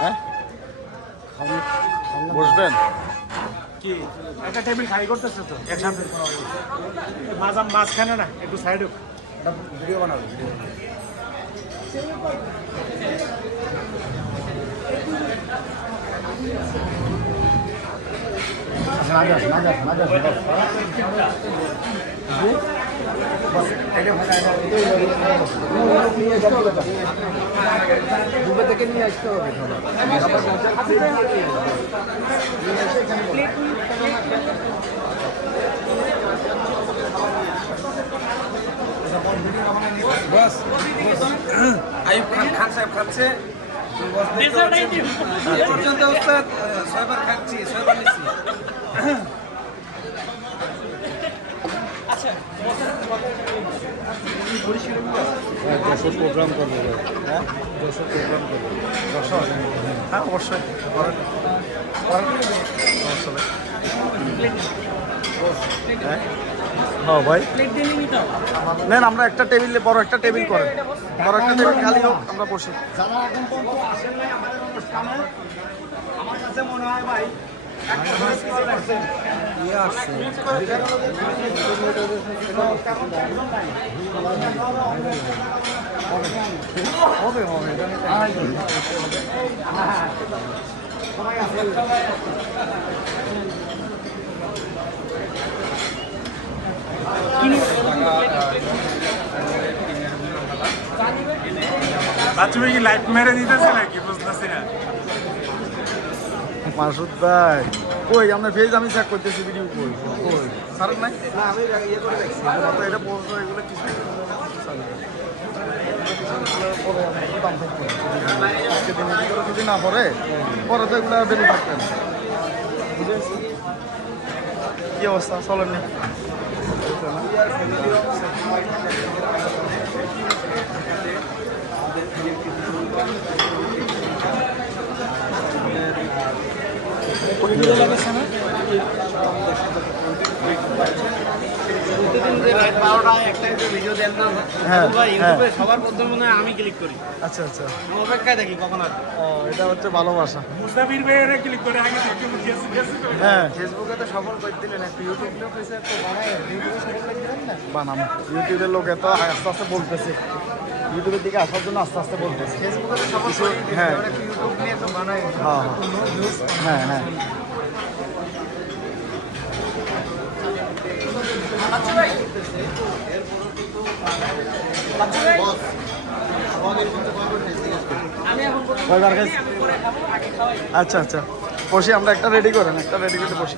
হ্যাঁ বসবেন কি একটা টেবিল খালি করতেছে তো একসাথে মাঝ মাঝখানে না একটু সাইডে ভিডিও বানাবো দুবে থেকে নিয়ে আসতে হবে আইব খান খান সাহেব খাচ্ছে পর্যন্ত উস্তাদ ছয়বার খাচ্ছি ছয়বার নিচ্ছি। প্রোগ্রাম হ্যাঁ প্রোগ্রাম যশোর? হ্যাঁ অবশ্যই। হ্যাঁ। হ্যাঁ নেন, আমরা একটা টেবিলে বড় একটা টেবিল করেন। বড় একটা টেবিল খালি হোক, আমরা বসি। আমার কাছে মনে হয় ভাই হবে কি লাইট মেরে দিতেছে নাকি? বুঝতেছি না। মাসুদ ভাই। কই আপনার পেজ আমি চেক করতেছি ভিডিও কই? কই? সারেন নাই? না আমি ইয়ে করে দেখছি। এটা পড়ছো এগুলো কিছু যদি না পরে তো এগুলো বেরিয়ে থাকতেন কি অবস্থা? চলেন নি হ্যাঁ সবার প্রথমে মনে হয় আমি ক্লিক করি। আচ্ছা আচ্ছা। অপেক্ষায় কখন ও এটা হচ্ছে ভালোবাসা। মুস্তাফির ভাইয়ের ক্লিক করে আগে হ্যাঁ। ফেসবুকে তো সফল করে দিলেন একটা ইউটিউব লোক হয়েছে তো বানায় ইউটিউবে সফল করে দিলেন না? বানাম ইউটিউবের লোক এত আস্তে আস্তে বলতেছে। ইউটিউবের দিকে আসার জন্য আস্তে আস্তে বলতেছে। ফেসবুকে তো সফল হ্যাঁ। ইউটিউব নিয়ে তো বানায়? হ্যাঁ হ্যাঁ হ্যাঁ। আচ্ছা আচ্ছা। বসি আমরা একটা রেডি করেন একটা রেডি করে বসি।